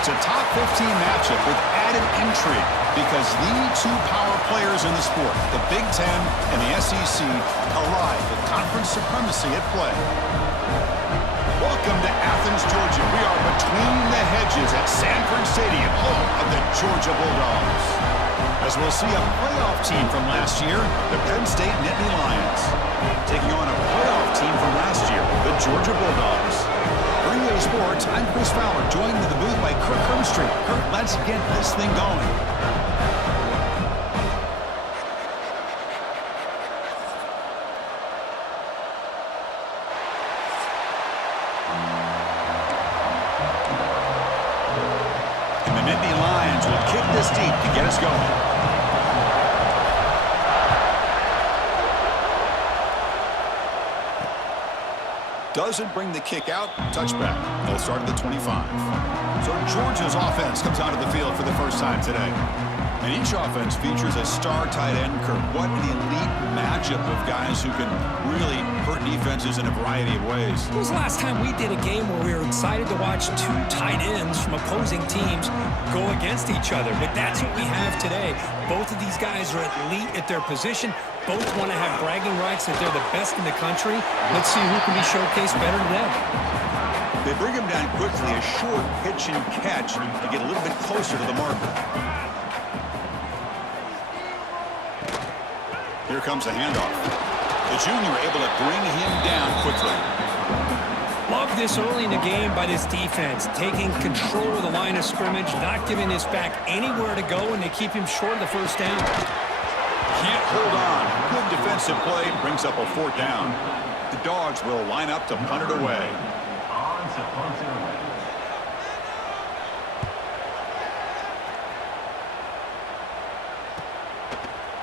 It's a top 15 matchup with added intrigue because the two power players in the sport, the Big Ten and the SEC, collide with conference supremacy at play. Welcome to Athens, Georgia. We are between the hedges at Sanford Stadium, home of the Georgia Bulldogs. As we'll see a playoff team from last year, the Penn State Nittany Lions, taking on a playoff team from last year, the Georgia Bulldogs. For EA Sports, I'm Chris Fowler, joined in the booth by Kirk Hermstreet. Kirk, let's get this thing going. And the Nittany Lions will kick this deep to get us going. Doesn't bring the kick out. Touchback. They'll start at the 25. So Georgia's offense comes onto the field for the first time today. And each offense features a star tight end, Kirk. What an elite matchup of guys who can really hurt defenses in a variety of ways. When was the last time we did a game where we were excited to watch two tight ends from opposing teams go against each other? But that's what we have today. Both of these guys are elite at their position. Both want to have bragging rights that they're the best in the country. Let's see who can be showcased better today. They bring him down quickly, a short pitch and catch to get a little bit closer to the marker. Here comes the handoff. The junior able to bring him down quickly. Love this early in the game by this defense, taking control of the line of scrimmage, not giving this back anywhere to go, and they keep him short of the first down. Can't hold on. Good defensive play brings up a fourth down. The Dogs will line up to punt it away.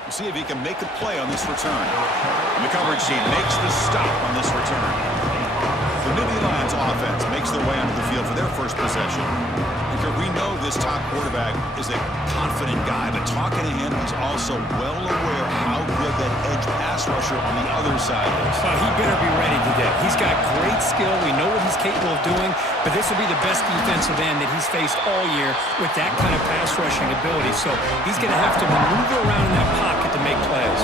We'll see if he can make a play on this return. And the coverage team makes the stop on this return. The Nittany Lions offense makes their way onto the field for their first possession. We know this top quarterback is a confident guy, but talking to him, he's also well aware how good that edge pass rusher on the other side is. Well, he better be ready today. He's got great skill. We know what he's capable of doing, but this will be the best defensive end that he's faced all year with that kind of pass rushing ability. So he's going to have to maneuver around in that pocket to make plays.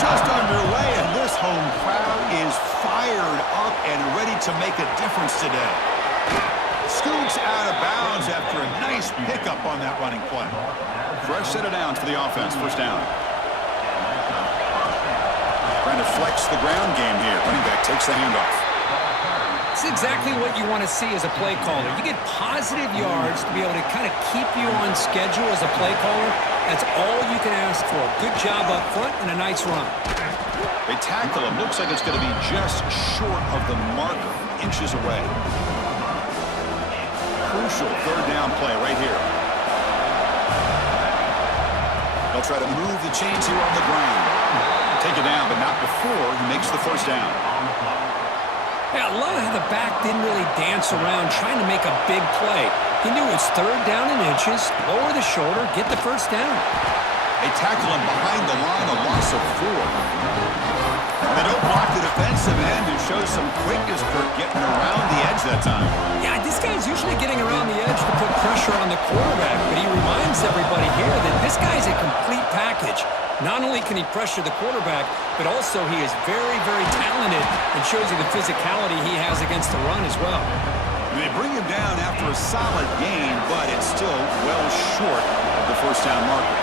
Just underway, and this home crowd is fired up and ready to make a difference today. Scoots out of bounds after a nice pickup on that running play. Fresh set of downs for the offense. First down. Trying to flex the ground game here. Running back takes the handoff. It's exactly what you want to see as a play caller. You get positive yards to be able to kind of keep you on schedule as a play caller. That's all you can ask for. Good job up front and a nice run. They tackle him. Looks like it's going to be just short of the marker. Inches away. Crucial third down play right here. They'll try to move the chains here on the ground. Take it down, but not before he makes the first down. Yeah, I love how the back didn't really dance around trying to make a big play. He knew it's third down in inches, lower the shoulder, get the first down. They tackle him behind the line, a loss of 4. They don't block the defensive end, who shows some quickness for getting around the edge that time. Yeah, this guy's usually getting around the edge to put pressure on the quarterback, but he reminds everybody here that this guy's a complete package. Not only can he pressure the quarterback, but also he is very, very talented and shows you the physicality he has against the run as well. They bring him down after a solid gain, but it's still well short of the first down marker.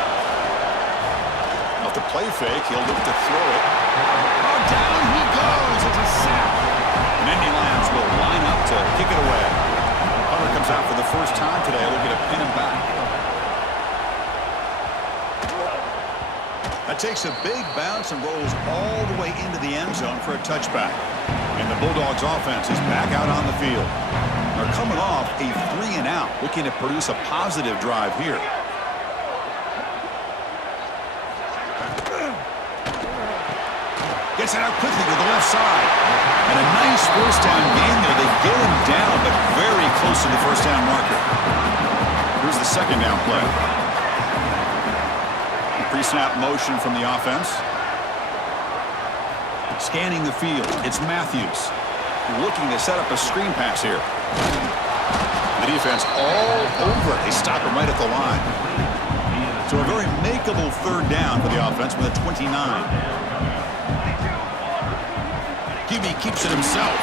Off the play fake, he'll look to throw it. Oh, down he goes. It's a sack. And Nittany Lions will line up to kick it away. Hunter comes out for the first time today, looking to pin him back. That takes a big bounce and rolls all the way into the end zone for a touchback. And the Bulldogs offense is back out on the field. They're coming off a 3-and-out, looking to produce a positive drive here. Gets it out quickly to the left side. And a nice first down gain there. They get him down, but very close to the first down marker. Here's the second down play. Pre-snap motion from the offense. Scanning the field. It's Matthews looking to set up a screen pass here. The The defense all over. They stop him right at the line. So a very makeable third down for the offense with a 29. QB keeps it himself.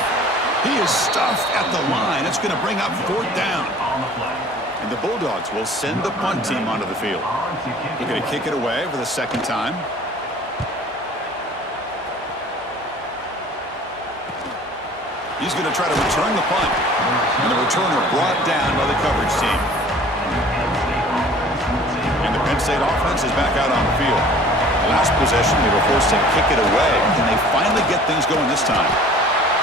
He is stuffed at the line. It's going to bring up fourth down. And the Bulldogs will send the punt team onto the field. They're going to kick it away for the second time. He's going to try to return the punt. And the returner brought down by the coverage team. And the Penn State offense is back out on the field. Last possession, they were forced to kick it away. Can they finally get things going this time?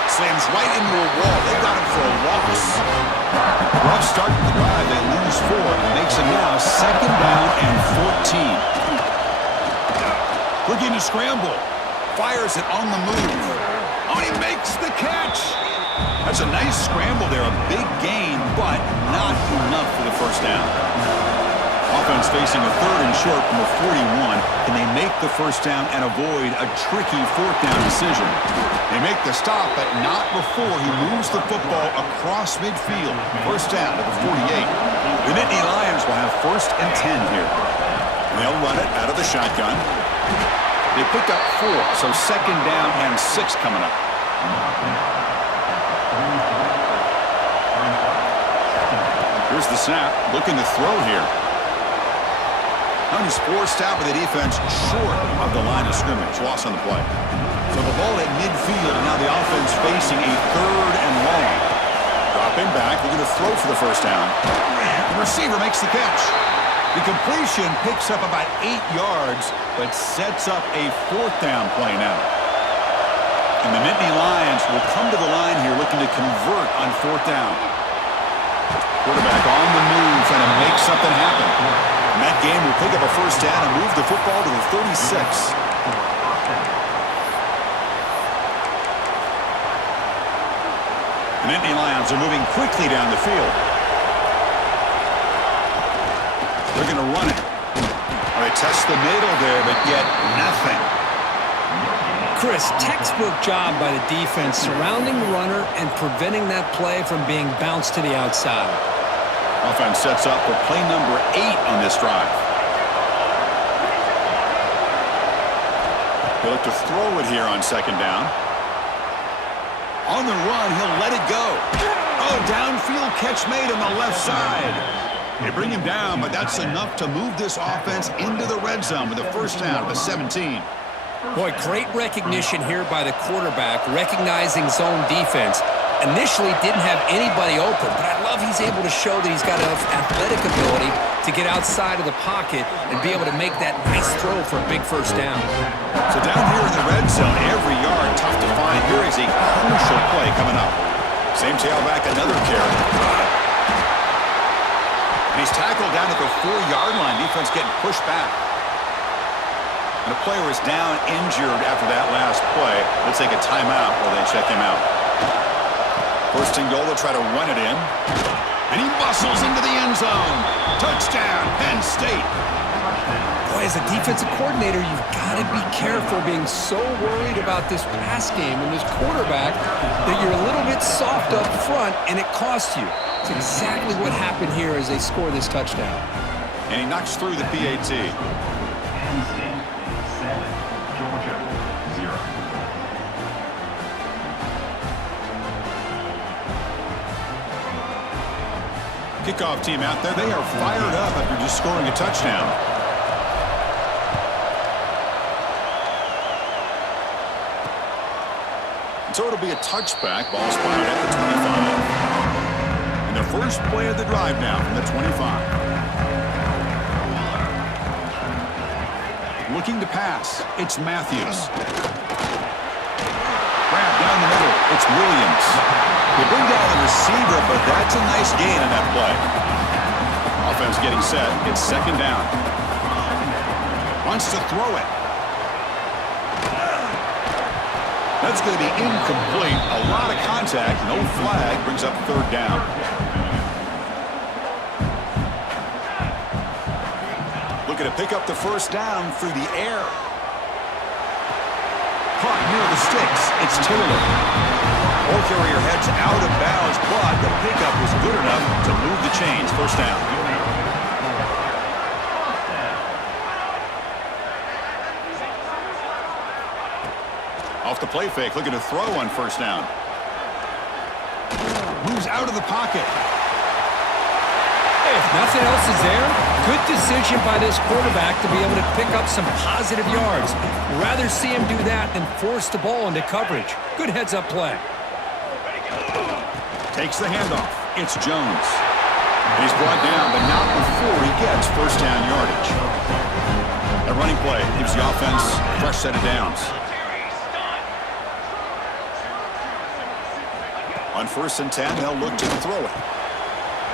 Slams right into a wall. They got him for a loss. Rough start to the drive. They lose 4. It makes it now second down and 14. Looking to scramble. Fires it on the move. Oh, he makes the catch. That's a nice scramble there. A big gain, but not enough for the first down. Offense facing a third and short from the 41. Can they make the first down and avoid a tricky fourth down decision? They make the stop, but not before he moves the football across midfield. First down to the 48. The Nittany Lions will have first and 10 here. They'll run it out of the shotgun. They picked up 4, so second down and 6 coming up. Here's the snap, looking to throw here. Now he's forced out with the defense short of the line of scrimmage. Loss on the play. So the ball at midfield, and now the offense facing a third and long. Dropping back, they're going to throw for the first down. The receiver makes the catch. The completion picks up about 8 yards, but sets up a fourth down play now. And the Nittany Lions will come to the line here looking to convert on fourth down. Quarterback on the move, trying to make something happen. And that game will pick up a first down and move the football to the 36. The Nittany Lions are moving quickly down the field. They're going to run it. All right, test the middle there, but get nothing. Chris, textbook job by the defense surrounding the runner and preventing that play from being bounced to the outside. Offense sets up for play number 8 on this drive. He'll look to throw it here on second down. On the run, he'll let it go. Oh, downfield catch made on the left side. They bring him down, but that's enough to move this offense into the red zone with a first down of the 17. Boy, great recognition here by the quarterback, recognizing zone defense. Initially didn't have anybody open, but I love he's able to show that he's got enough athletic ability to get outside of the pocket and be able to make that nice throw for a big first down. So down here in the red zone, every yard tough to find. Here is a crucial play coming up. Same tailback, another carry. And he's tackled down at the 4-yard line. Defense getting pushed back. And a player is down injured after that last play. They'll take a timeout while they check him out. First and goal, they'll try to run it in. And he muscles into the end zone. Touchdown, Penn State. Boy, as a defensive coordinator, you've got to be careful being so worried about this pass game and this quarterback that you're a little bit soft up front, and it costs you. It's exactly what happened here as they score this touchdown. And he knocks through the PAT. Kickoff team out there. They are fired up after just scoring a touchdown. So it'll be a touchback. Ball spotted at the 25. And the first play of the drive now from the 25. Looking to pass. It's Matthews. Grab down the middle. It's Williams. They bring down the receiver, but that's a nice gain on that play. Offense getting set. It's second down. Wants to throw it. That's going to be incomplete. A lot of contact. No flag. Brings up third down. Looking to pick up the first down through the air. Caught near the sticks. It's Taylor. Ball carrier heads out of bounds, but the pickup was good enough to move the chains. First down. Off the play fake, looking to throw on first down. Moves out of the pocket. Hey, if nothing else is there, good decision by this quarterback to be able to pick up some positive yards. Rather see him do that than force the ball into coverage. Good heads-up play. Takes the handoff. It's Jones. He's brought down, but not before he gets first down yardage. A running play gives the offense a fresh set of downs. On 1st and 10, they'll look to throw it.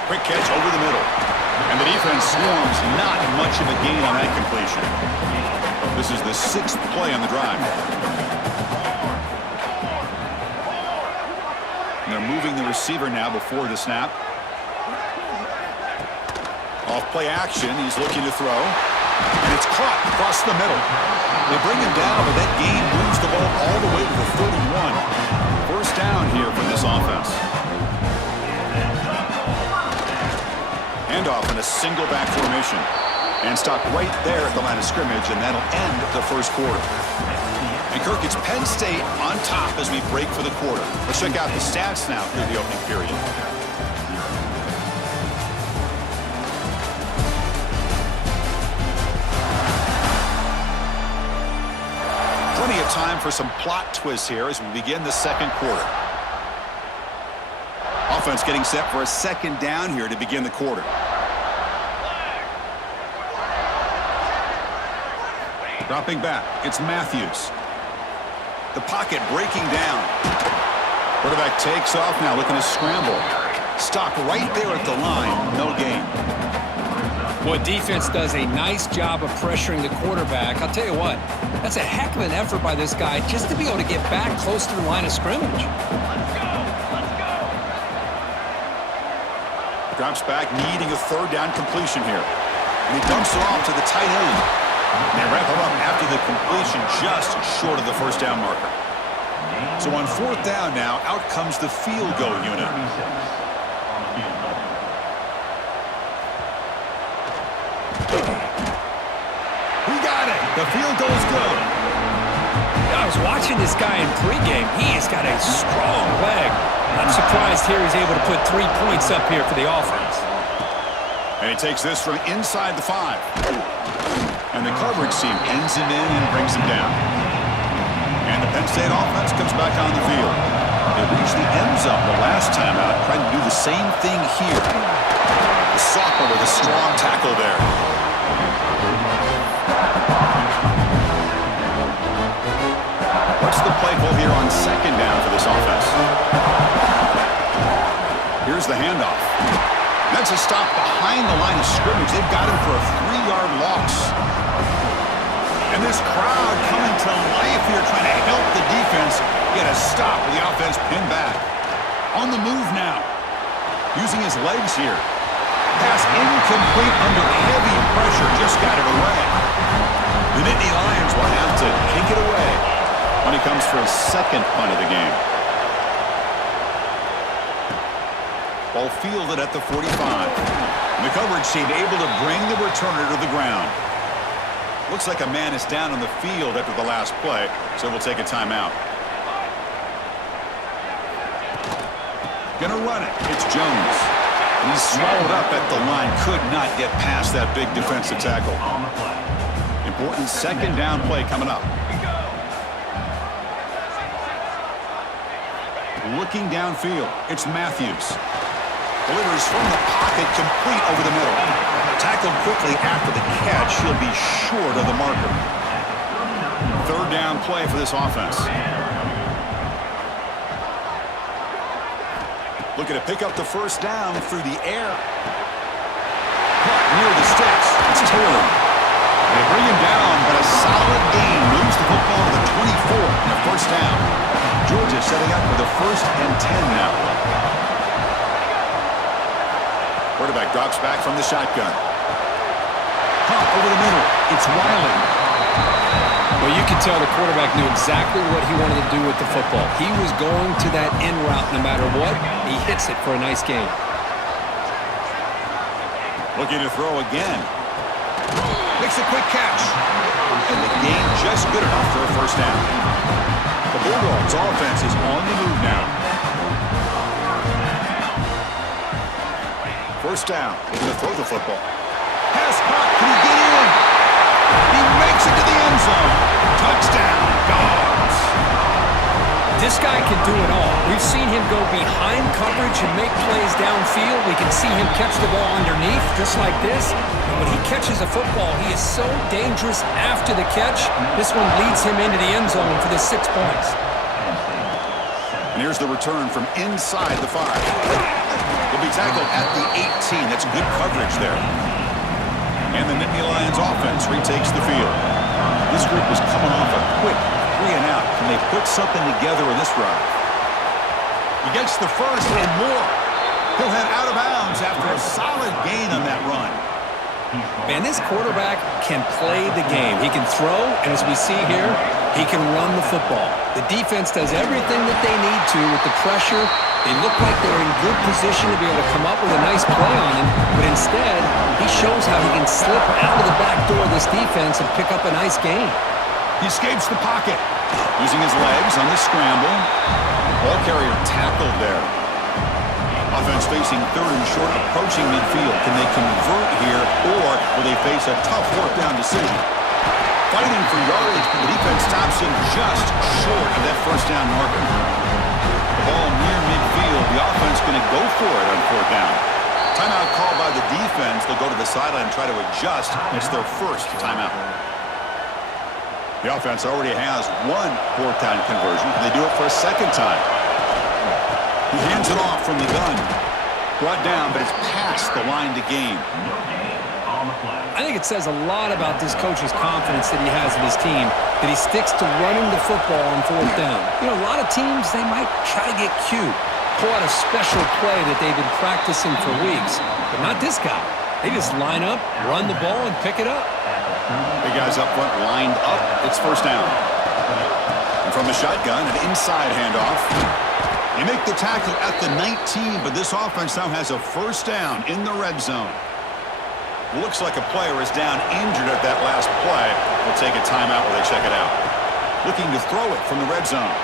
Quick catch over the middle. And the defense swarms, not much of a gain on that completion. This is the 6th play on the drive. And they're moving the receiver now before the snap. Off play action, he's looking to throw. And it's caught across the middle. They bring him down, but that gain moves the ball all the way to the 31. First down here for this offense. Handoff in a single back formation. And stop right there at the line of scrimmage, and that'll end the first quarter. And Kirk, it's Penn State on top as we break for the quarter. Let's check out the stats now through the opening period. Plenty of time for some plot twists here as we begin the second quarter. Offense getting set for a second down here to begin the quarter. Dropping back, it's Matthews. The pocket breaking down. Quarterback takes off now, looking to scramble. Stopped right there at the line, no gain. Well, defense does a nice job of pressuring the quarterback. I'll tell you what, that's a heck of an effort by this guy just to be able to get back close to the line of scrimmage. Drops back, needing a third down completion here. And he dumps it off to the tight end. And they wrap him up after the completion just short of the first down marker. So on 4th down now, out comes the field goal unit. He got it. The field goal is good. I was watching this guy in pregame. He has got a strong leg. I'm surprised here he's able to put 3 points up here for the offense. And he takes this from inside the 5. And the coverage team ends him in and brings him down. And the Penn State offense comes back on the field. They reached the end zone the last time out, trying to do the same thing here. The sophomore with a strong tackle there. What's the play call here on second down for this offense? Here's the handoff. That's a stop behind the line of scrimmage. They've got him for a 3-yard loss. And this crowd coming to life here trying to help the defense get a stop with the offense pinned back. On the move now. Using his legs here. Pass incomplete under heavy pressure. Just got it away. The Nittany Lions will have to kick it away when he comes for his second punt of the game. Ball fielded at the 45. And the coverage team able to bring the returner to the ground. Looks like a man is down on the field after the last play, so we'll take a timeout. Gonna run it. It's Jones. And he's swallowed up at the line. Could not get past that big defensive tackle. Important second down play coming up. Looking downfield. It's Matthews. Delivers from the pocket, complete over the middle. Tackled quickly after the catch. He'll be short of the marker. Third down play for this offense. Looking to pick up the first down through the air. Caught near the sticks. It's Taylor. They bring him down, but a solid gain moves the football to the 24 and a first down. Georgia setting up with a 1st and 10 now. Quarterback drops back from the shotgun. Pump over the middle. It's Wiley. Well, you could tell the quarterback knew exactly what he wanted to do with the football. He was going to that in route no matter what. He hits it for a nice gain. Looking to throw again. Makes a quick catch. And the gain just good enough for a first down. The Bulldogs offense is on the move now. First down. Looking to throw the football. Pass caught. Can he get in? He makes it to the end zone. Touchdown, Dogs. This guy can do it all. We've seen him go behind coverage and make plays downfield. We can see him catch the ball underneath, just like this. And when he catches a football, he is so dangerous after the catch. This one leads him into the end zone for the 6 points. And here's the return from inside the 5. He'll be tackled at the 18. That's good coverage there. And the Nittany Lions offense retakes the field. This group was coming off a quick 3-and-out. Can they put something together in this drive? He gets the first and more. He'll head out of bounds after a solid gain on that run. Man, this quarterback can play the game. He can throw, and as we see here, he can run the football. The defense does everything that they need to with the pressure. They look like they're in good position to be able to come up with a nice play on him, but instead, he shows how he can slip out of the back door of this defense and pick up a nice gain. He escapes the pocket, using his legs on the scramble. Ball carrier tackled there. Offense facing 3rd and short, approaching midfield. Can they convert here, or will they face a tough fourth down decision? Fighting for yardage, but the defense stops him just short of that first down marker. The ball near midfield. The offense going to go for it on 4th down. Timeout called by the defense. They'll go to the sideline and try to adjust. It's their first timeout. The offense already has 1 4th down conversion. Can they do it for a second time? He hands it off from the gun. Brought down, but it's past the line to gain. I think it says a lot about this coach's confidence that he has in his team, that he sticks to running the football on 4th down. You know, a lot of teams, they might try to get cute, pull out a special play that they've been practicing for weeks, but not this guy. They just line up, run the ball, and pick it up. The guys up front lined up. It's first down. And from the shotgun, an inside handoff. They make the tackle at the 19, but this offense now has a first down in the red zone. Looks like a player is down injured at that last play. We'll take a timeout while they check it out. Looking to throw it from the red zone.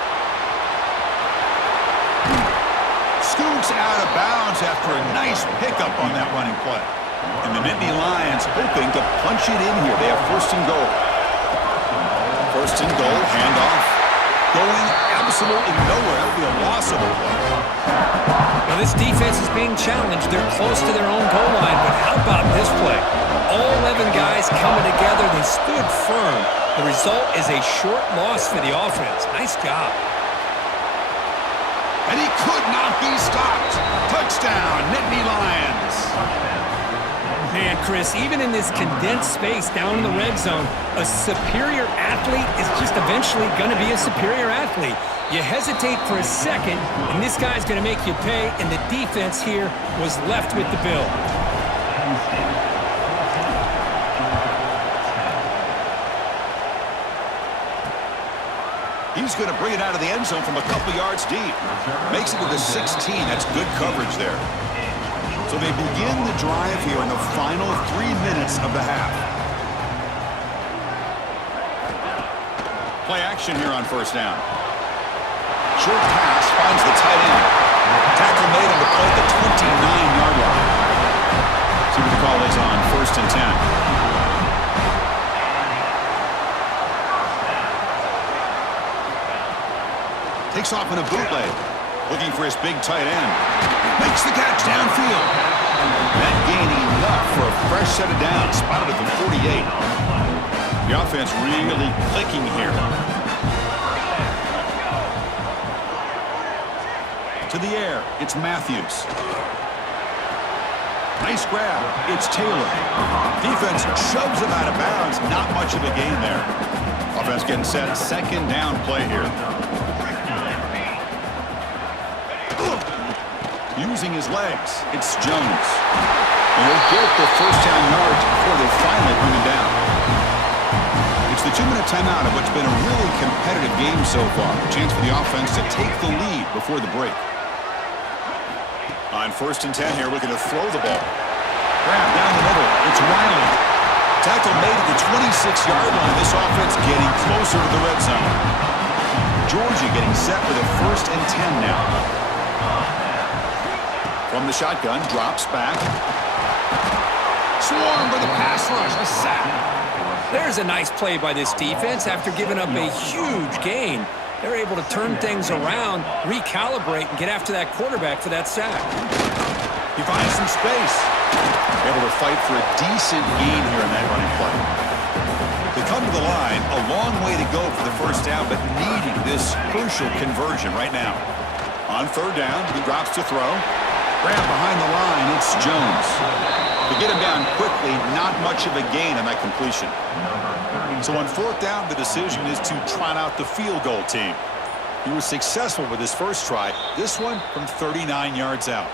Scoots out of bounds after a nice pickup on that running play. And the Nittany Lions hoping to punch it in here. They have first and goal. First and goal, handoff. Going absolutely nowhere. That would be a loss of a play. Now this defense is being challenged. They're close to their own goal line, but how about this play? All 11 guys coming together. They stood firm. The result is a short loss for the offense. Nice job. And he could not be stopped. Touchdown, Nittany Lions. Man, Chris, even in this condensed space down in the red zone, a superior athlete is just eventually going to be a superior athlete. You hesitate for a second, and this guy's going to make you pay, and the defense here was left with the bill. He's going to bring it out of the end zone from a couple yards deep. Makes it to the 16. That's good coverage there. So they begin the drive here in the final 3 minutes of the half. Play action here on first down. Short pass finds the tight end. Tackle made on the play at the 29-yard line. See what the call is on 1st and 10. Takes off in a bootleg. Looking for his big tight end. Makes the catch downfield. That gain enough for a fresh set of downs. Spotted at the 48. The offense really clicking here. To the air. It's Matthews. Nice grab. It's Taylor. Defense shoves him out of bounds. Not much of a gain there. Offense getting set. Second down play here. Using his legs, it's Jones. And he'll get the first down yards before they finally bring him down. It's the 2-minute timeout of what's been a really competitive game so far. A chance for the offense to take the lead before the break. On 1st and 10 here, looking to throw the ball. Grab down the middle. It's Riley. Tackle made at the 26-yard line. This offense getting closer to the red zone. Georgia getting set with a 1st and 10 now. From the shotgun, drops back. Swarmed by the pass rush. A sack. There's a nice play by this defense. After giving up a huge gain, they're able to turn things around, recalibrate, and get after that quarterback for that sack. He finds some space. Able to fight for a decent gain here in that running play. They come to the line, a long way to go for the 1st down, but needing this crucial conversion right now. On 3rd down, he drops to throw. Grab behind the line, it's Jones. To get him down quickly, not much of a gain on that completion. So on 4th down, the decision is to trot out the field goal team. He was successful with his first try, this one from 39 yards out.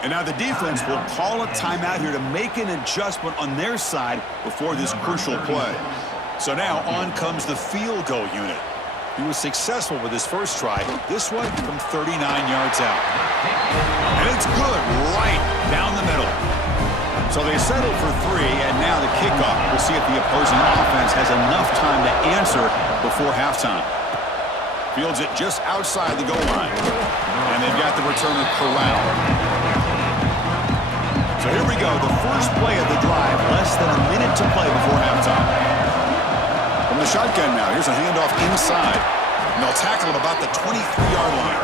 And now the defense will call a timeout here to make an adjustment on their side before this crucial play. So now on comes the field goal unit. He was successful with his first try, this one from 39 yards out. And it's good right down the middle. So they settle for 3, and now the kickoff. We'll see if the opposing offense has enough time to answer before halftime. Fields it just outside the goal line. And they've got the returner corralled. So here we go, the first play of the drive, less than a minute to play before halftime. From the shotgun now, here's a handoff inside. And they'll tackle at about the 23-yard line.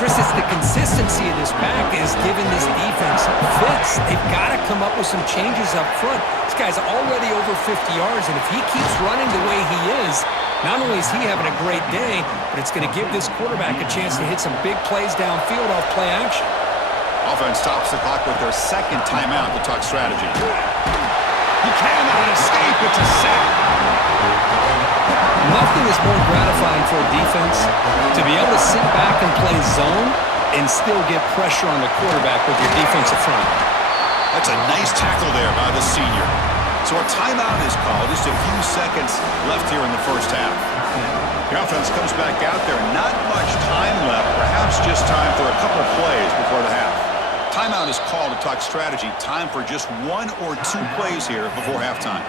Chris, it's the consistency of this back is giving this defense fits. They've got to come up with some changes up front. This guy's already over 50 yards, and if he keeps running the way he is, not only is he having a great day, but it's going to give this quarterback a chance to hit some big plays downfield off play action. Offense stops the clock with their 2nd timeout to talk strategy. He cannot escape. It's a sack. Nothing is more gratifying for a defense to be able to sit back and play zone and still get pressure on the quarterback with your defensive front. That's a nice tackle there by the senior. So a timeout is called. Just a few seconds left here in the 1st half. The offense comes back out there. Not much time left. Perhaps just time for a couple plays before the half. Timeout is called to talk strategy. Time for just 1 or 2 plays here before halftime.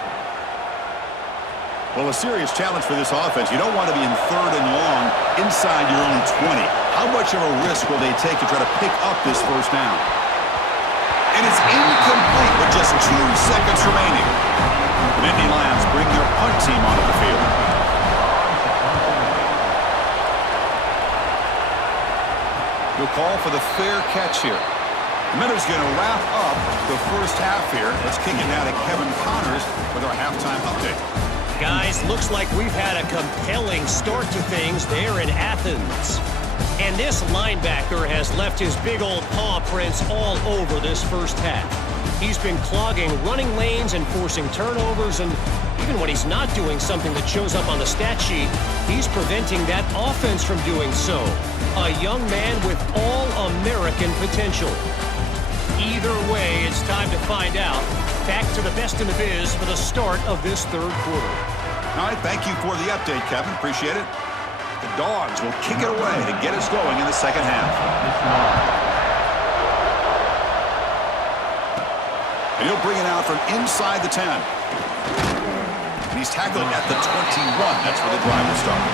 Well, a serious challenge for this offense. You don't want to be in 3rd and long inside your own 20. How much of a risk will they take to try to pick up this 1st down? And it's incomplete with just 2 seconds remaining. The Nittany Lions bring their punt team onto the field. He'll call for the fair catch here. The Miners going to wrap up the 1st half here. Let's kick it now to Kevin Connors with our halftime update. Guys, looks like we've had a compelling start to things there in Athens. And this linebacker has left his big old paw prints all over this 1st half. He's been clogging running lanes and forcing turnovers, and even when he's not doing something that shows up on the stat sheet, he's preventing that offense from doing so. A young man with all-American potential. Either way, it's time to find out. Back to the best in the biz for the start of this 3rd quarter. All right, thank you for the update, Kevin. Appreciate it. The Dogs will kick it away to get us going in the 2nd half. And he'll bring it out from inside the 10. And he's tackled at the 21. That's where the drive will start.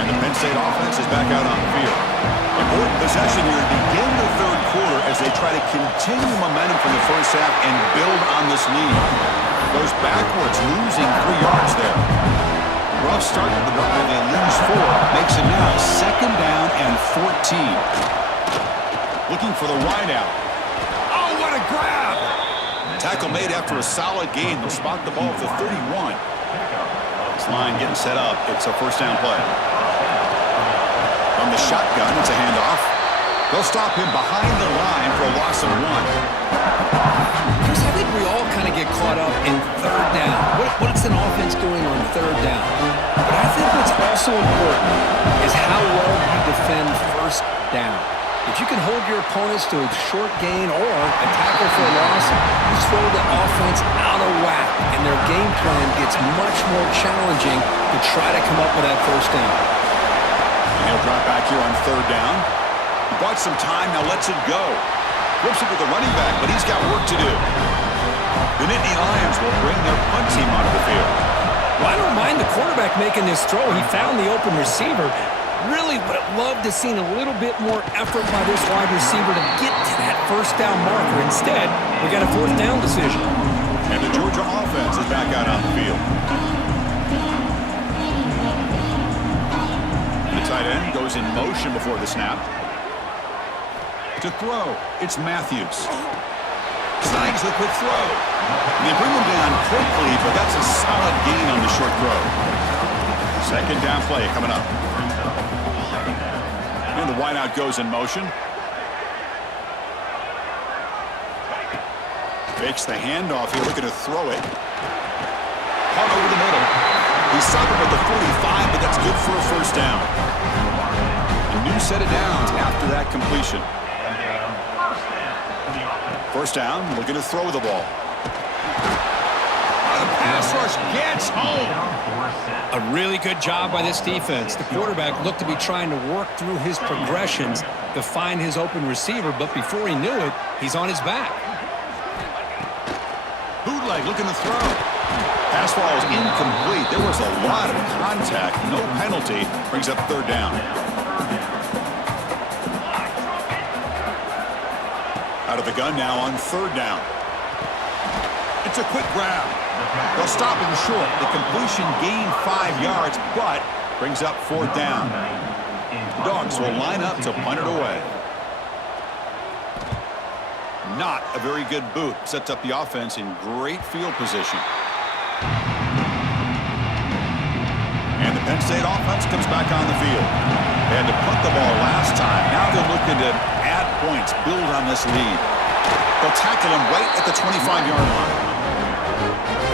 And the Penn State offense is back out on the field. Important possession here to begin the 3rd quarter as they try to continue momentum from the 1st half and build on this lead. Goes backwards, losing 3 yards there. Rough start to the drive. They lose 4. Makes it now 2nd down and 14. Looking for the wideout. Oh, what a grab! Tackle made after a solid gain. They'll spot the ball at the 31. This line getting set up. It's a 1st down play. From the shotgun, it's a handoff. They'll stop him behind the line for a loss of 1. Chris, I think we all kind of get caught up in 3rd down. What's an offense doing on 3rd down? But I think what's also important is how well you defend 1st down. If you can hold your opponents to a short gain or a tackle for a loss, you throw the offense out of whack, and their game plan gets much more challenging to try to come up with that first down. And he'll drop back here on third down. He bought some time, now lets it go. Flips it to the running back, but he's got work to do. The Nittany Lions will bring their punt team onto the field. Well, I don't mind the quarterback making this throw. He found the open receiver. Really would have loved to seen a little bit more effort by this wide receiver to get to that first down marker. Instead, we got a fourth down decision. And the Georgia offense is back out on the field. The tight end goes in motion before the snap. To throw, it's Matthews. Snags the quick throw. They bring him down quickly, but that's a solid gain on the short throw. Second down play coming up. And the wideout goes in motion. Fakes the handoff here, looking to throw it. Caught over the middle. He stopped him at the 45, but that's good for a first down. A new set of downs after that completion. First down, looking to throw the ball. The pass rush gets home. A really good job by this defense. The quarterback looked to be trying to work through his progressions to find his open receiver, but before he knew it, he's on his back. Bootleg looking to throw. Pass ball is incomplete. There was a lot of contact. No penalty. Brings up third down. Out of the gun now on third down. It's a quick grab. They'll stop him short. The completion gained 5 yards, but brings up fourth down. Dogs will line up to punt it away. Not a very good boot. Sets up the offense in great field position. And the Penn State offense comes back on the field. They had to punt the ball last time. Now they're looking to add points, build on this lead. They'll tackle him right at the 25-yard line.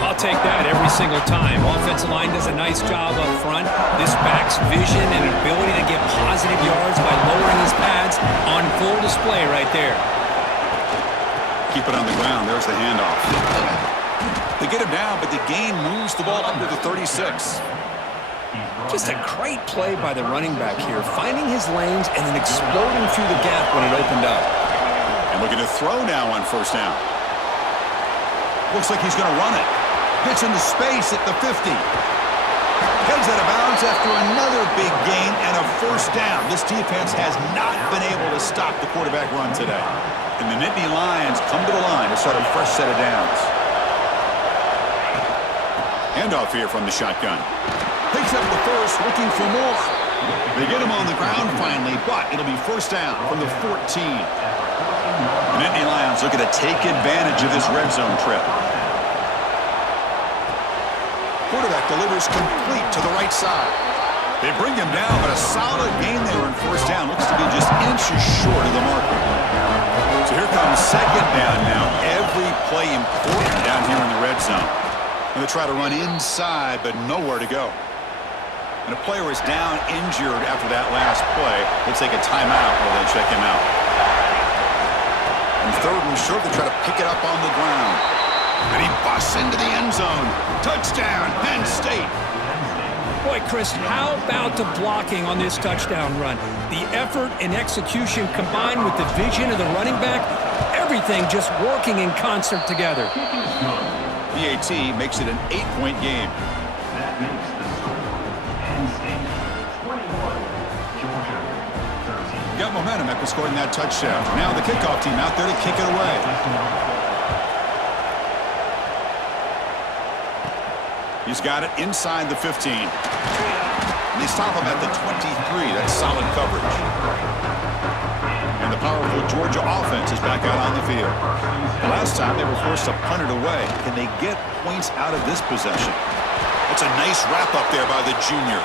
I'll take that every single time. Offensive line does a nice job up front. This back's vision and ability to get positive yards by lowering his pads on full display right there. Keep it on the ground. There's the handoff. They get him down, but the gain moves the ball up to the 36. Just a great play by the running back here, finding his lanes and then exploding through the gap when it opened up. And looking to throw now on first down. Looks like he's going to run it. Gets into space at the 50. Heads out of bounds after another big gain and a first down. This defense has not been able to stop the quarterback run today. And the Nittany Lions come to the line to start a fresh set of downs. Handoff here from the shotgun. Picks up the first, looking for more. They get him on the ground finally, but it'll be first down from the 14. The Nittany Lions looking to take advantage of this red zone trip. Quarterback delivers complete to the right side. They bring him down, but a solid gain there in first down. Looks to be just inches short of the marker. So here comes second down now. Every play important down here in the red zone. And they try to run inside, but nowhere to go. And a player is down injured after that last play. They'll take a timeout while they check him out. And third and short, they try to pick it up on the ground. And he busts into the end zone. Touchdown, Penn State. Boy, Chris, how about the blocking on this touchdown run? The effort and execution combined with the vision of the running back, everything just working in concert together. PAT makes it an 8-point game. That makes the score Penn State 21, Georgia 13. Got momentum after scoring that touchdown. Now the kickoff team out there to kick it away. He's got it inside the 15. And they stop him at the 23. That's solid coverage. And the powerful Georgia offense is back out on the field. The last time they were forced to punt it away. Can they get points out of this possession? It's a nice wrap up there by the junior.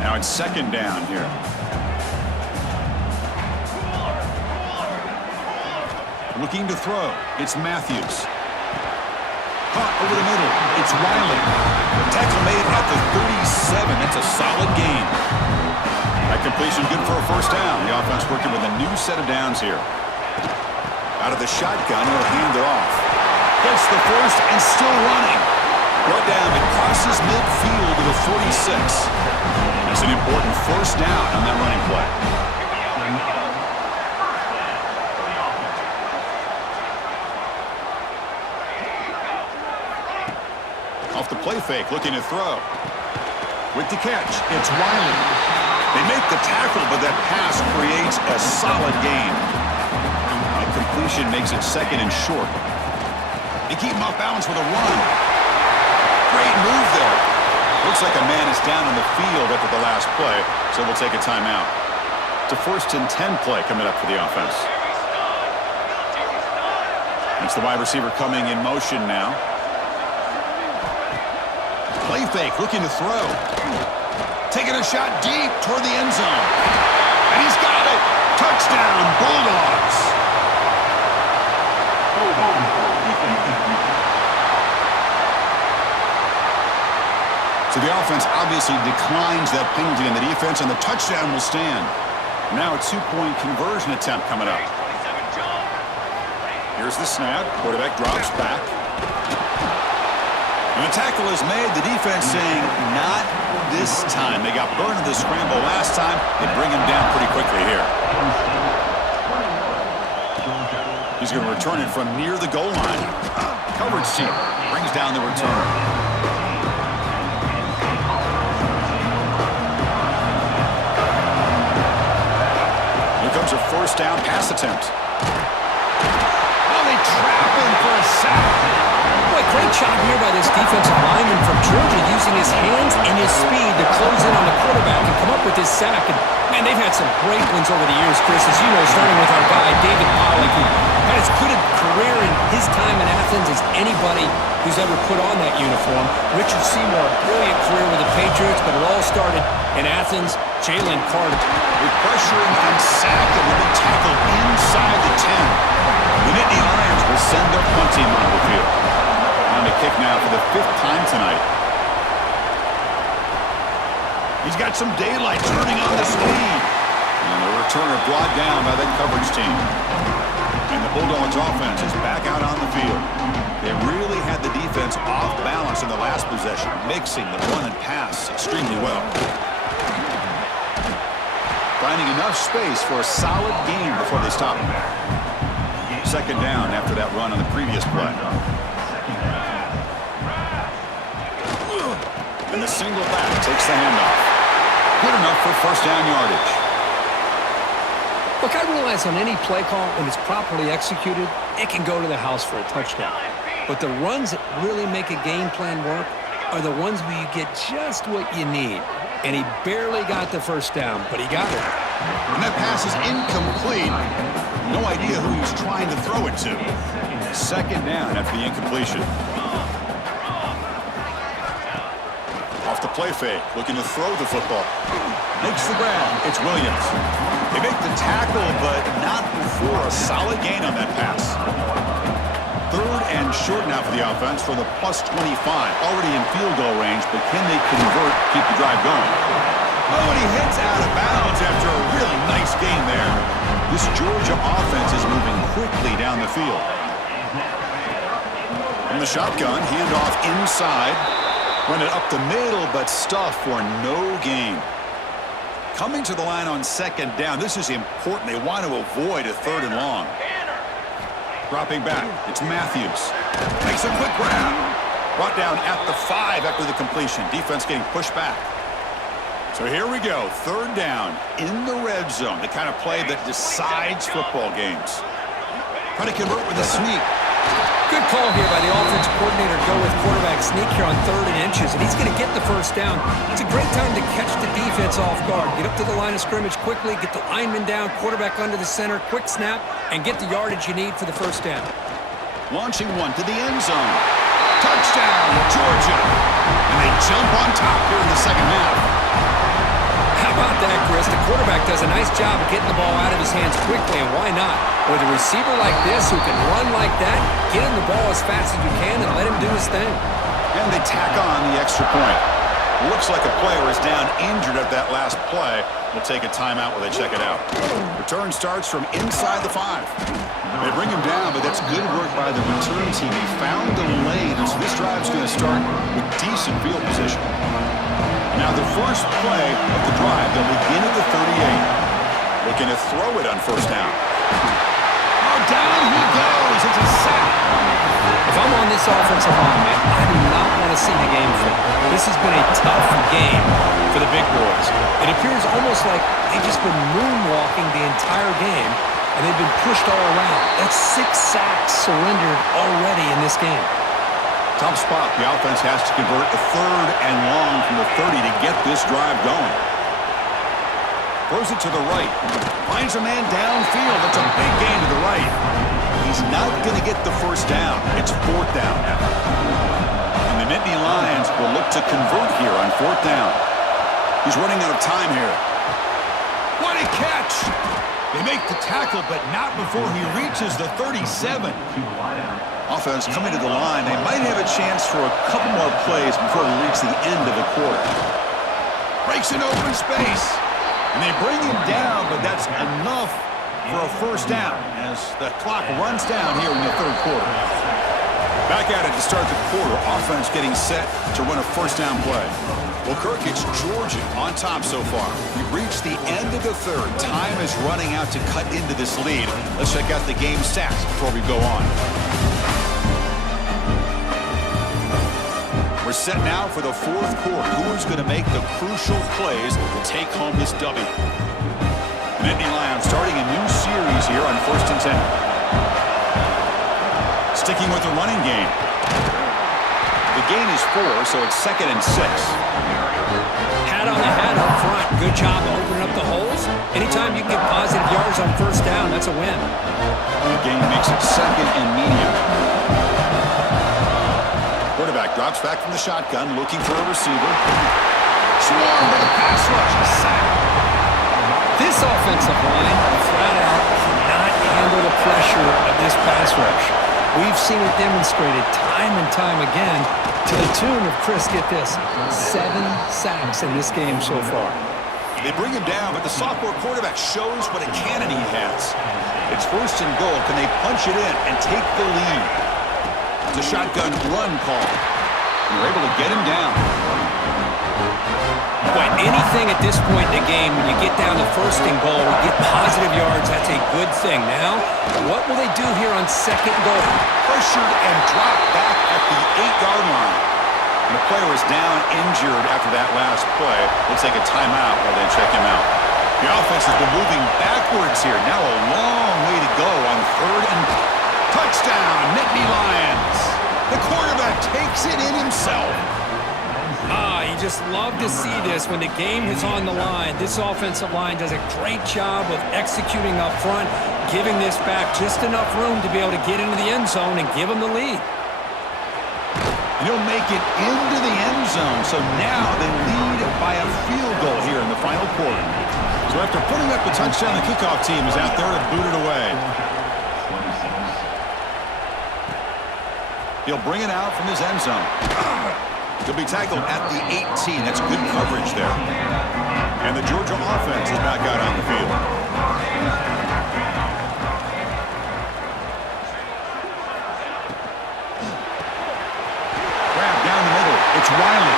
Now it's second down here. Looking to throw. It's Matthews. Caught over the middle. It's Riley. Tackle made at the 37. That's a solid gain. That completion good for a first down. The offense working with a new set of downs here. Out of the shotgun, he'll hand it off. Gets the first and still running. Brought down and crosses midfield to the 46. That's an important first down on that running play. Off the play fake, looking to throw. With the catch, it's Riley. They make the tackle, but that pass creates a solid gain. A completion makes it second and short. They keep him off balance with a run. Great move there. Looks like a man is down on the field after the last play, so we'll take a timeout. It's a 1st and 10 play coming up for the offense. It's the wide receiver coming in motion now. Play fake, looking to throw. Taking a shot deep toward the end zone. And he's got it. Touchdown, Bulldogs. So the offense obviously declines that penalty in the defense, and the touchdown will stand. Now a 2-point conversion attempt coming up. Here's the snap. Quarterback drops back. And the tackle is made. The defense saying, not this time. They got burned in the scramble last time. They bring him down pretty quickly here. He's going to return it from near the goal line. Coverage team brings down the return. Comes a first down pass attempt. Oh, they trap him for a sack. Boy, great job here by this defensive lineman from Georgia using his hands and his speed to close in on the quarterback and come up with this sack. And, man, they've had some great ones over the years, Chris, as you know, starting with our guy, David Pollack, who had as good a career in his time in Athens as anybody who's ever put on that uniform. Richard Seymour, brilliant career with the Patriots, but it all started in Athens. Jalen Carter. With pressuring and sacking with a tackle inside the 10. The Nittany Lions will send their punt team onto the field. On the kick now for the 5th time tonight. He's got some daylight turning on the speed. And the returner brought down by the coverage team. And the Bulldogs offense is back out on the field. They really had the defense off balance in the last possession, mixing the run and pass extremely well. Finding enough space for a solid gain before they stop him. 2nd down after that run on the previous play. And the single back takes the handoff. Good enough for first down yardage. Look, I realize on any play call, when it's properly executed, it can go to the house for a touchdown. But the runs that really make a game plan work are the ones where you get just what you need. And he barely got the first down, but he got it. And that pass is incomplete. No idea who he's trying to throw it to. 2nd down after the incompletion. Off the play fake, looking to throw the football. Makes the grab. It's Williams. They make the tackle, but not before a solid gain on that pass. 3rd and short now for the offense for the +25. Already in field goal range, but can they convert, keep the drive going? Oh, and he hits out of bounds after a really nice gain there. This Georgia offense is moving quickly down the field. From the shotgun, handoff inside. Run it up the middle, but stuff for no gain. Coming to the line on 2nd down, this is important. They want to avoid a 3rd and long. Dropping back, it's Matthews. Makes a quick grab. Brought down at the 5 after the completion. Defense getting pushed back. So here we go, 3rd down in the red zone. The kind of play that decides football games. Trying to convert with a sneak. Good call here by the offensive coordinator to go with quarterback sneak here on 3rd and inches, and he's going to get the first down. It's a great time to catch the defense off guard. Get up to the line of scrimmage quickly, get the lineman down, quarterback under the center, quick snap, and get the yardage you need for the first down. Launching one to the end zone. Touchdown, Georgia. And they jump on top here in the 2nd half. How about that, Chris? The quarterback does a nice job of getting the ball out of his hands quickly, and why not? With a receiver like this who can run like that, get him the ball as fast as you can and let him do his thing. And they tack on the extra point. Looks like a player is down injured at that last play. We'll take a timeout while they check it out. Return starts from inside the 5. They bring him down, but that's good work by the return team. He found the lane, and so this drive's going to start with decent field position. Now the first play of the drive, they'll begin at the 38. Looking to throw it on first down. Oh, down he goes. It's a sack. If I'm on this offensive line, man, I do not want to see the game flip. This has been a tough game for the big boys. It appears almost like they've just been moonwalking the entire game, and they've been pushed all around. That's 6 sacks surrendered already in this game. Tough spot. The offense has to convert a 3rd and long from the 30 to get this drive going. Throws it to the right. Finds a man downfield. That's a big gain to the right. He's not going to get the first down. It's 4th down. And the Nittany Lions will look to convert here on 4th down. He's running out of time here. What a catch! They make the tackle, but not before he reaches the 37. Offense coming to the line. They might have a chance for a couple more plays before we reach the end of the quarter. Breaks an open space. And they bring him down, but that's enough for a first down as the clock runs down here in the 3rd quarter. Back at it to start the quarter. Offense getting set to run a first down play. Well, Kirk, it's Georgia on top so far. We've reached the end of the 3rd. Time is running out to cut into this lead. Let's check out the game stats before we go on. We're set now for the 4th quarter. Who's going to make the crucial plays to take home this W? The Nittany Lions starting a new series here on 1st and 10. Sticking with the running game. The gain is 4, so it's 2nd and 6. Hat on the hat up front. Good job opening up the holes. Anytime you can get positive yards on first down, that's a win. The gain makes it 2nd and medium. Quarterback drops back from the shotgun, looking for a receiver. Swarmed with a pass rush, a sack. This offensive line, flat out, cannot handle the pressure of this pass rush. We've seen it demonstrated time and time again to the tune of, Chris, get this, 7 sacks in this game so far. They bring him down, but the sophomore quarterback shows what a cannon he has. It's 1st and goal. Can they punch it in and take the lead? It's a shotgun run call. They're able to get him down. But anything at this point in the game, when you get down to 1st and goal, you get positive yards, that's a good thing. Now, what will they do here on 2nd goal? Pressured and dropped back at the 8-yard line. And the player is down injured after that last play. We'll take a timeout while they check him out. The offense has been moving backwards here. Now a long way to go on 3rd and touchdown, Nittany Lions. The quarterback takes it in himself. You just love to see this when the game is on the line. This offensive line does a great job of executing up front, giving this back just enough room to be able to get into the end zone and give them the lead. And he'll make it into the end zone. So now they lead by a field goal here in the final quarter. So after putting up the touchdown, the kickoff team is out there to boot it away. He'll bring it out from his end zone. He'll be tackled at the 18. That's good coverage there. And the Georgia offense is back out on the field. Grab down the middle. It's Wiley.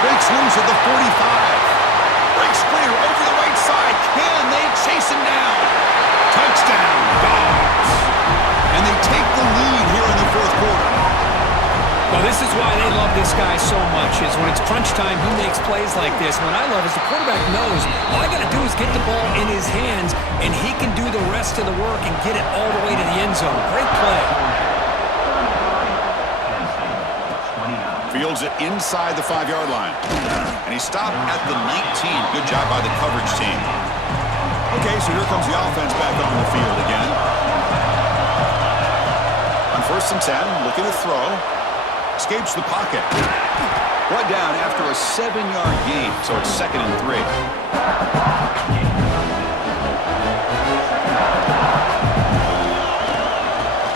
Breaks loose at the 45. Breaks clear over the right side. Can they chase him down? Touchdown, Dogs. And they take the lead here in the 4th quarter. Well, this is why they love this guy so much, is when it's crunch time, he makes plays like this. What I love is the quarterback knows all I got to do is get the ball in his hands, and he can do the rest of the work and get it all the way to the end zone. Great play. Fields it inside the 5-yard line. And he stopped at the 19. Good job by the coverage team. Okay, so here comes the offense back on the field again. On 1st and 10, looking to throw. Escapes the pocket. Brought down after a 7-yard gain, so it's 2nd and 3.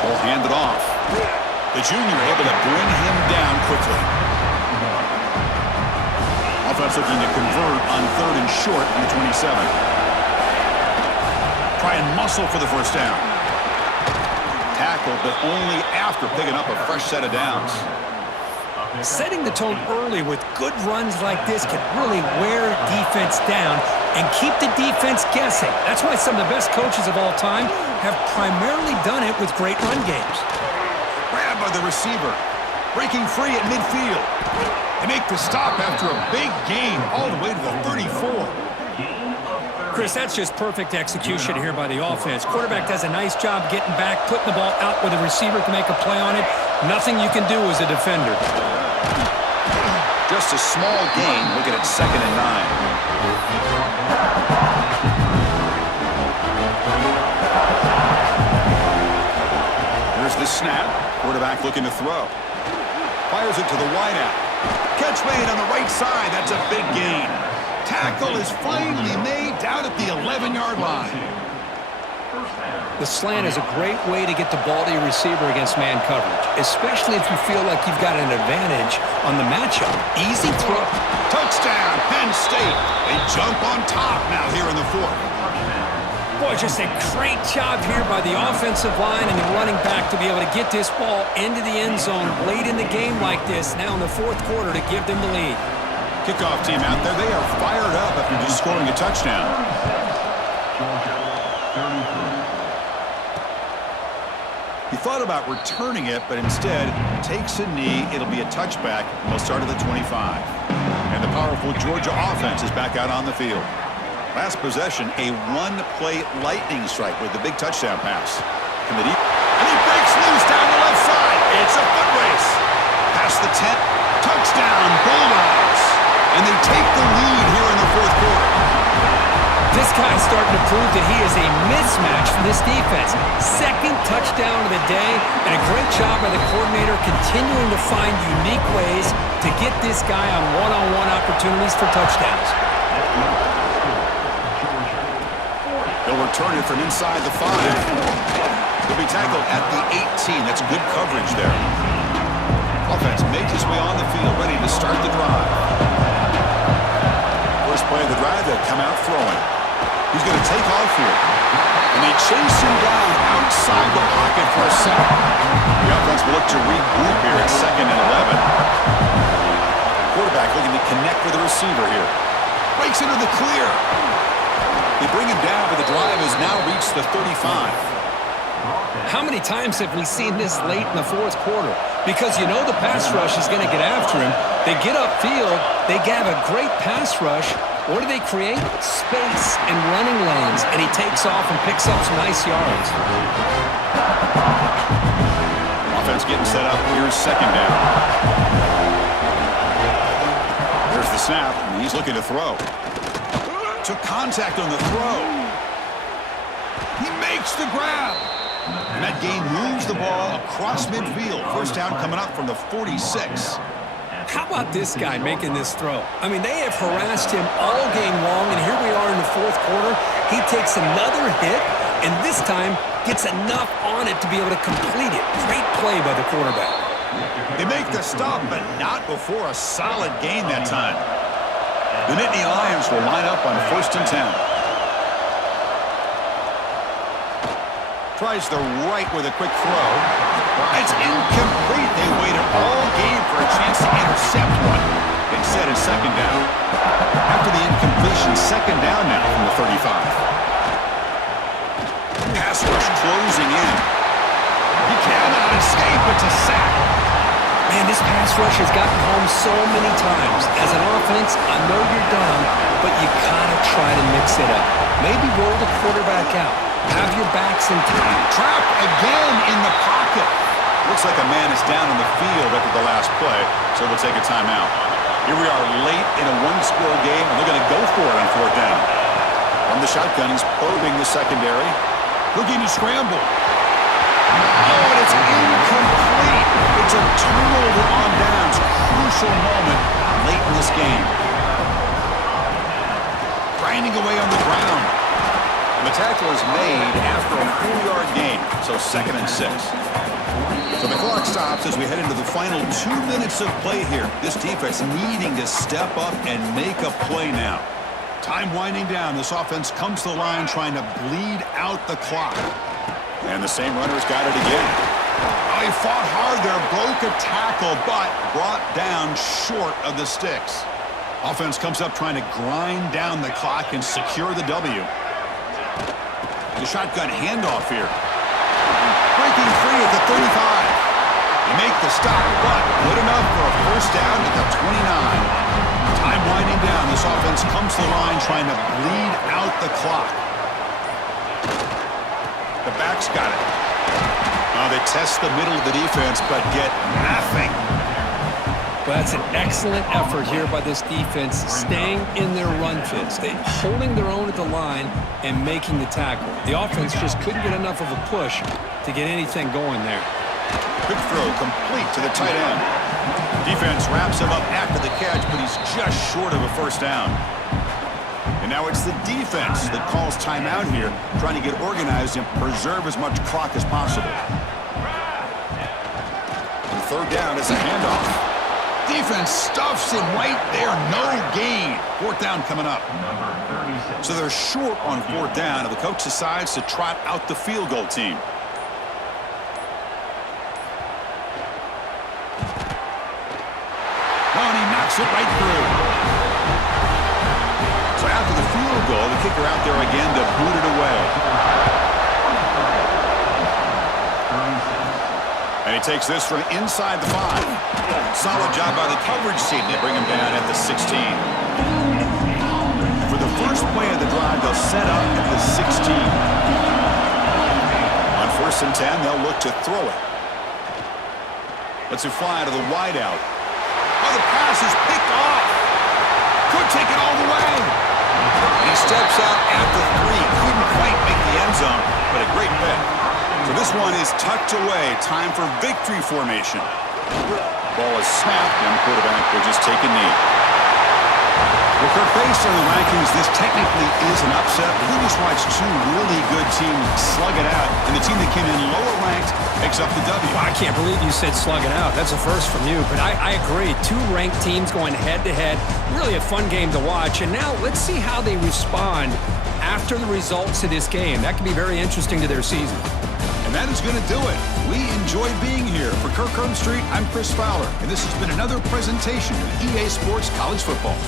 Ball handed off. The junior able to bring him down quickly. Offense looking to convert on 3rd and short from the 27. Try and muscle for the first down. Tackled, but only after picking up a fresh set of downs. Setting the tone early with good runs like this can really wear defense down and keep the defense guessing. That's why some of the best coaches of all time have primarily done it with great run games. Grabbed by the receiver. Breaking free at midfield. They make the stop after a big gain all the way to the 34. Chris, that's just perfect execution here by the offense. Quarterback does a nice job getting back, putting the ball out where the receiver can make a play on it. Nothing you can do as a defender. Just a small gain, looking at 2nd and 9. Here's the snap. Quarterback looking to throw. Fires it to the wideout. Catch made on the right side. That's a big gain. Tackle is finally made down at the 11-yard line. The slant is a great way to get the ball to your receiver against man coverage, especially if you feel like you've got an advantage on the matchup. Easy throw. Touchdown, Penn State. They jump on top now here in the 4th. Boy, just a great job here by the offensive line and the running back to be able to get this ball into the end zone late in the game like this, now in the 4th quarter, to give them the lead. Kickoff team out there. They are fired up after just scoring a touchdown. He thought about returning it, but instead takes a knee. It'll be a touchback, and they'll start at the 25. And the powerful Georgia offense is back out on the field. Last possession, a one-play lightning strike with the big touchdown pass. And he breaks loose down the left side. It's a foot race. Past the 10, touchdown, Bulldogs. And they take the lead here in the 4th quarter. This guy's starting to prove that he is a mismatch for this defense. 2nd touchdown of the day, and a great job by the coordinator continuing to find unique ways to get this guy on one-on-one opportunities for touchdowns. They'll return it from inside the 5. He'll be tackled at the 18. That's good coverage there. Offense makes his way on the field, ready to start the drive. First play of the drive, they'll come out throwing. He's going to take off here. And they chase him down outside the pocket for a sack. The offense will look to regroup here at 2nd and 11. Quarterback looking to connect with the receiver here. Breaks into the clear. They bring him down, but the drive has now reached the 35. How many times have we seen this late in the 4th quarter? Because you know the pass rush is going to get after him. They get upfield. They have a great pass rush. What do they create? Space and running lanes. And he takes off and picks up some nice yards. Offense getting set up. Here's 2nd down. Here's the snap. And he's looking to throw. Took contact on the throw. He makes the grab. And that game moves the ball across midfield. First down coming up from the 46. How about this guy making this throw? I mean, they have harassed him all game long, and here we are in the 4th quarter. He takes another hit, and this time gets enough on it to be able to complete it. Great play by the quarterback. They make the stop, but not before a solid gain that time. The Nittany Lions will line up on 1st and 10. Tries the right with a quick throw. It's incomplete. They waited all game for a chance to intercept one. Instead, it's 2nd down. After the incompletion, 2nd down now from the 35. Pass rush closing in. He cannot escape. It's a sack. Man, this pass rush has gotten home so many times. As an offense, I know you're down, but you gotta try to mix it up. Maybe roll the quarterback out. Have your backs in time. Trapped again in the pocket. Looks like a man is down on the field after the last play, so we'll take a timeout. Here we are late in a one-score game, and they're going to go for it on 4th down. From the shotgun, he's probing the secondary. Looking to scramble. Oh, and it's incomplete. It's a turnover on downs. Crucial crucial moment late in this game. Grinding away on the ground. And the tackle is made after a 4-yard gain, so 2nd and 6. So the clock stops as we head into the final 2 minutes of play here. This defense needing to step up and make a play now. Time winding down. This offense comes to the line trying to bleed out the clock. And the same runner's got it again. Oh, he fought hard there, broke a tackle, but brought down short of the sticks. Offense comes up trying to grind down the clock and secure the W. The shotgun handoff here. Breaking free at the 35. They make the stop, but good enough for a first down at the 29. Time winding down. This offense comes to the line trying to bleed out the clock. The back's got it. They test the middle of the defense, but get nothing. Well, that's an excellent effort here by this defense, staying in their run fits, holding their own at the line and making the tackle. The offense just couldn't get enough of a push to get anything going there. Quick throw complete to the tight end. Defense wraps him up after the catch, but he's just short of a first down. And now it's the defense that calls timeout here, trying to get organized and preserve as much clock as possible. And 3rd down is a handoff. Defense stuffs him right there. No gain. 4th down coming up. So they're short on 4th down, and the coach decides to trot out the field goal team. And he knocks it right through. So after the field goal, the kicker out there again to boot it away. And he takes this from inside the 5. Solid job by the coverage team to bring him down at the 16. For the first play of the drive, they'll set up at the 16. On 1st and 10, they'll look to throw it. Let's it fly to the wideout. Oh, the pass is picked off. Could take it all the way. He steps out at the 3. Couldn't quite make the end zone, but a great pick. So this one is tucked away. Time for victory formation. Ball is snapped, and the quarterback will just take a knee. Well, Kirk, based on the rankings, this technically is an upset. But we just watched 2 really good teams slug it out, and the team that came in lower ranked picks up the W. Well, I can't believe you said slug it out. That's a first from you. But I agree. 2 ranked teams going head-to-head. Really a fun game to watch. And now let's see how they respond after the results of this game. That could be very interesting to their season. And that is going to do it. We enjoyed being here. For Kirk Street, I'm Chris Fowler, and this has been another presentation of EA Sports College Football.